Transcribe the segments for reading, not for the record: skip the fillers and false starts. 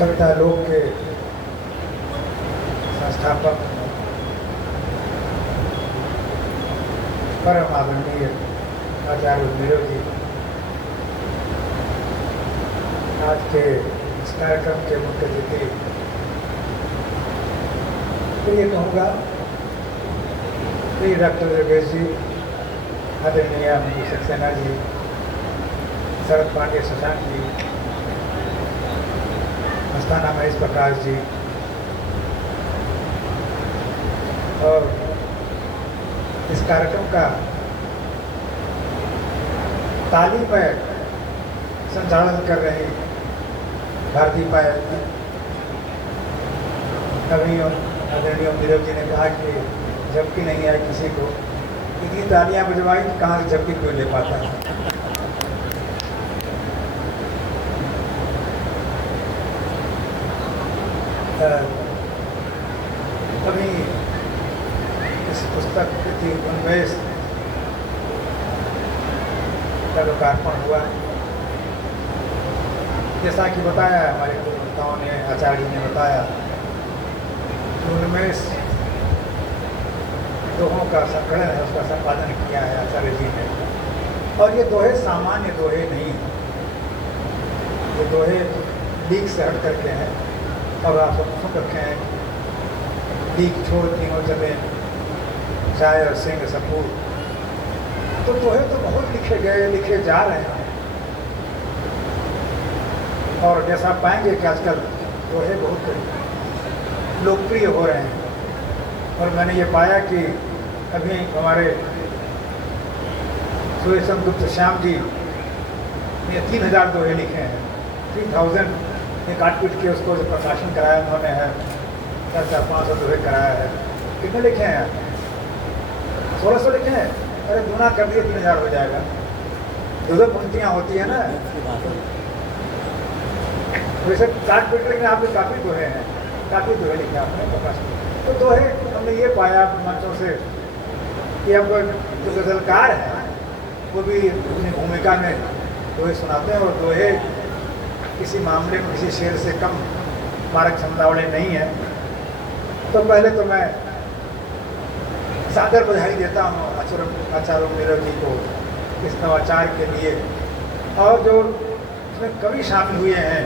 कविता लोक के संस्थापक परम आदरणीय आचार्य नीरव जी आज के इस कार्यक्रम के मुख्य अतिथि, तो ये कहूँगा श्री डॉक्टर योगेश जी, आदरणीय मनीष सक्सेना जी, शरद पांडे शशांक जी, मस्ताना महेश प्रकाश जी और इस कार्यक्रम का ताली में संचालन कर रही भारती पायल जी। अभी आदरणीय नीरव जी ने कहा कि झपकी नहीं आई किसी को, इतनी तालियां बजवाई कि कहाँ से झपकी क्यों ले पाता है। अभी इस पुस्तक की उन्मेष का लोकार्पण हुआ। जैसा कि बताया हमारे गुरुताओं ने, आचार्य ने बताया, उन्मेष दोहों का संकलन है, उसका संपादन किया है आचार्य जी ने। और ये दोहे सामान्य दोहे नहीं, ये दोहे लीक से हट करके हैं। और आप सब सुन रखे हैं, लीक छोड़ तीनों चले, जाय और सिंह सपूर। तो दोहे तो बहुत लिखे गए, लिखे जा रहे हैं। और जैसा पाएंगे कि आजकल दोहे बहुत लोकप्रिय हो रहे हैं। और मैंने ये पाया कि अभी हमारे सुरेशम गुप्त श्याम जी ने 3000 दोहे लिखे हैं। 3000 काट पीट के उसको जो प्रकाशन कराया उन्होंने है, 400-500 दोहे कराया है। कितने लिखे हैं? 1600 लिखे हैं। अरे गुना कर दिए 3000 हो जाएगा। 2 पंक्तियाँ होती है ना, वैसे काट पीट लेकिन आपके काफ़ी दोहे हैं, काफ़ी दोहे लिखे आपने प्रकाशन। तो दोहे हमने ये पाया मंचों से कि अब जो गजलकार है वो भी अपनी भूमिका में दोहे सुनाते हैं। और दोहे किसी मामले में किसी शेर से कम मारक क्षमता वाले नहीं है। तो पहले तो मैं सादर बधाई देता हूँ आचार्य नीरव जी को इस नवाचार के लिए। और जो इसमें कवि शामिल हुए हैं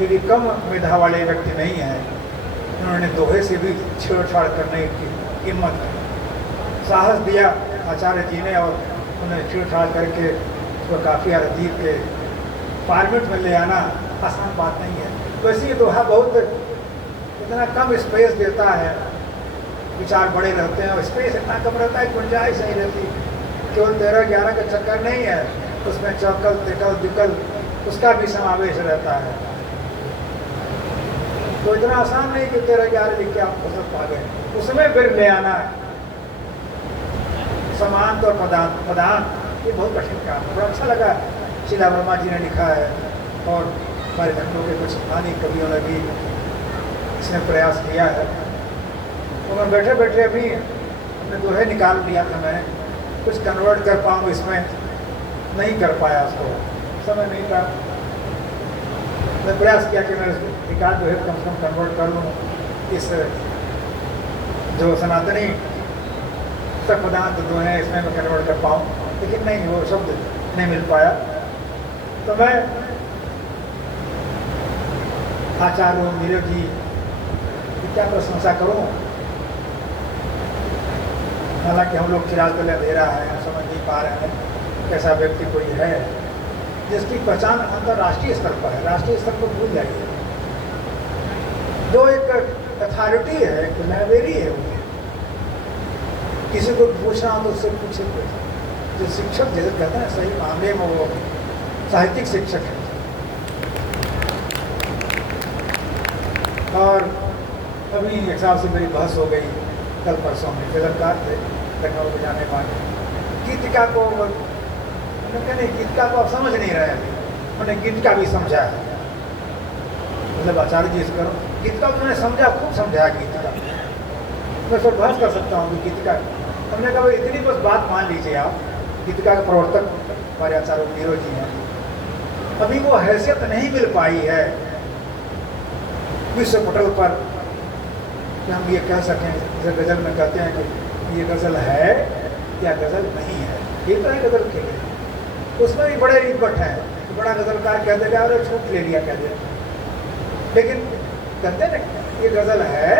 ये भी कम मेधा वाले व्यक्ति नहीं हैं। उन्होंने दोहे से भी छेड़छाड़ करने की हिम्मत, साहस दिया आचार्य जी ने। और उन्हें छेड़छाड़ करके उसको काफ़ी अदीब के फॉर्मेट में ले आना आसान बात नहीं है। वैसे ये दोहा बहुत इतना कम स्पेस देता है, विचार बड़े रहते हैं और स्पेस इतना कम रहता है, गुंजाइश नहीं रहती। केवल 13-11 का चक्कर नहीं है, उसमें चौकल तिकल दिकल उसका भी समावेश रहता है। तो इतना आसान नहीं कि 13-11 लिख के आप फसल पा गए, उसमें फिर ले आना समांत और पदांत ये बहुत कठिन काम है। बड़ा अच्छा लगा शीला वर्मा जी ने लिखा है और हमारे लखनऊ के कुछ स्थानीय कवियों ने भी इसमें प्रयास किया है। तो मैं बैठे बैठे अभी अपने दोहे निकाल लिया था, मैं कुछ कन्वर्ट कर पाऊँ इसमें, नहीं कर पाया, उसको समय नहीं था। मैं प्रयास किया कि मैं एकाध दोहे कम से कम कन्वर्ट कर लूँ इस जो सनातनी पदार्थ दोहे हैं इसमें मैं कन्वर्ट कर पाऊँ, लेकिन नहीं, वो शब्द नहीं मिल पाया। तो मैं आचार्य नीरव जी की क्या प्रशंसा करूं। हालांकि हम लोग चिराग तले अंधेरा है, हम समझ नहीं पा रहे हैं कैसा व्यक्ति कोई है जिसकी पहचान अंतर्राष्ट्रीय स्तर पर है। राष्ट्रीय स्तर पर भूल जाइए, जो एक अथॉरिटी है, एक लाइब्रेरी है, वो किसी को पूछना हो तो उससे पूछे। जो शिक्षक जैसे कहते हैं सही मामले में वो साहित्यिक शिक्षक है। और अभी एक साल से मेरी बहस हो गई, कल परसों में गजलकार थे लखनऊ में जाने वाले, गीतिका को उन्होंने नहीं, गीतिका को आप समझ नहीं रहे हैं। उन्होंने गीतिका भी समझा है, मतलब आचार्य जी इसको गीतिका उन्होंने समझा, खूब समझाया गीतिका। मैं सब बहस कर सकता हूँ कि गीतिका, हमने कहा इतनी बस बात मान लीजिए आप, गीतिका के प्रवर्तक हमारे आचार्य नीरव जी हैं। अभी वो हैसियत नहीं मिल पाई है विश्व पटल पर कि हम ये कह सकें, जैसे गज़ल में कहते हैं कि ये गज़ल है या गज़ल नहीं है, ये तो है गज़ल के लिए। उसमें भी बड़े रिपट हैं, बड़ा गज़लकार कह देगा अरे छूट ले लिया कह दिया, लेकिन कहते ना ये गज़ल है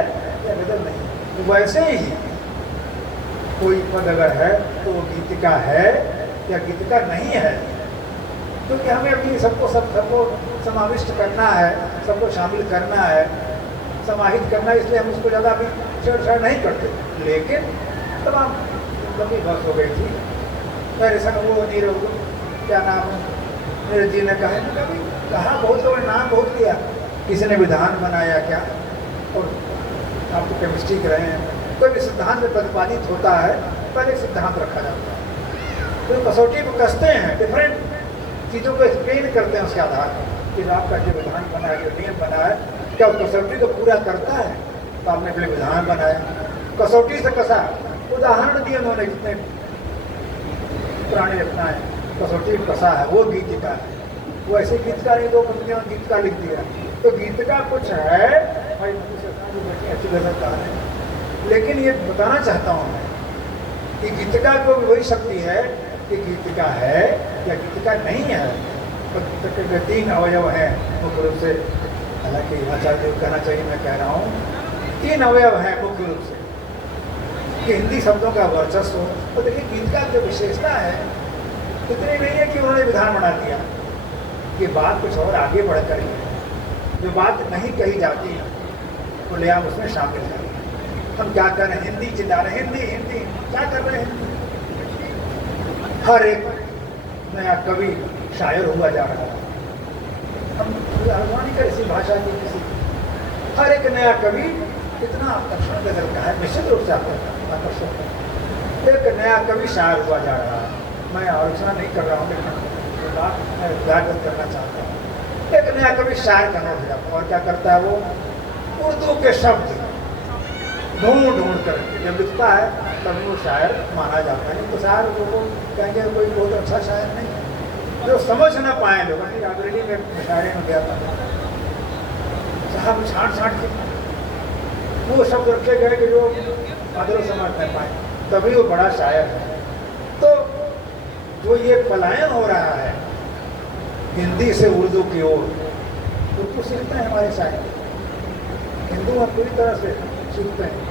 या गज़ल नहीं। वैसे ही कोई पद अगर है तो वो गीतिका है या गीतिका नहीं है, क्योंकि हमें अभी सबको समाविष्ट करना है, सबको शामिल करना है, समाहित करना है, इसलिए हम उसको ज़्यादा अभी छेड़छाड़ नहीं करते। लेकिन तमाम लंबी बस हो गई थी, मेरे संग वो नीरव क्या नाम नीरज जी ने कहा बहुत लोगों ने नाम बहुत लिया, किसी ने विधान बनाया क्या, और आप तो केमिस्ट्री के रहे हैं, कोई भी सिद्धांत में प्रतिपादित होता है पहले सिद्धांत रखा जाता है, तो कसौटी को कसते हैं, डिफरेंट चीज़ों को एक्सप्लेन करते हैं उसके आधार पर कि आपका जो विधान बना है, जो नियम बना है, क्या उस कसौटी को पूरा करता है, तो आपने अपने विधान बनाया, कसौटी से कसा, उदाहरण दिए उन्होंने, जितने पुराने रखना है कसौटी कसा है, वो गीतिका है। वो ऐसे गीतकार ही दो पंक्तियाँ गीतकार लिख दिया, तो गीतिका कुछ है भाई, अच्छी गज़लकार है, लेकिन ये बताना चाहता हूँ मैं कि गीतिका को भी वही शक्ति है कि गीतिका है या गीतिका नहीं है। तो गीतिका के 3 अवयव हैं मुख्य रूप से, हालांकि आचार्य देव कहना चाहिए, मैं कह रहा हूँ 3 अवयव हैं मुख्य रूप से कि हिंदी शब्दों का वर्चस्व। तो देखिए गीतिका की विशेषता है इतनी नहीं है कि उन्होंने विधान बना दिया, ये बात कुछ और आगे बढ़कर ही जो बात नहीं कही जाती वो ले आप उसमें शामिल करें। हम क्या कर रहे हैं, हिंदी चिल्ला रहे हैं, हिंदी हिंदी क्या कर रहे हैं, हर एक नया कवि शायर हुआ जा रहा है। हम अरमानी का इसी भाषा की किसी हर एक नया कवि कितना आकर्षण गज़ल का है, निश्चित रूप से आकर्षण है। एक नया कवि शायर हुआ जा रहा है, मैं आलोचना नहीं कर रहा हूँ, लेकिन बात मैं उजागर करना चाहता हूँ। एक नया कवि शायर का नोट जाता है, और क्या करता है वो, उर्दू के शब्द ढूंढ कर जब लिखता है तभी वो शायर माना जाता है। तो शायर लोगों कहेंगे कोई बहुत अच्छा शायर नहीं, जो समझ ना पाए लोग। लाइब्रेरी में मुशायरे में गया था, साहब छाट के वो शब्द रखे गए कि जो अदर समझ नहीं पाए, तभी वो बड़ा शायर है। तो जो ये पलायन हो रहा है हिंदी से उर्दू की ओर, उर्दू सीखते हैं हमारे शायर, हिंदू हम पूरी तरह से सीखते हैं।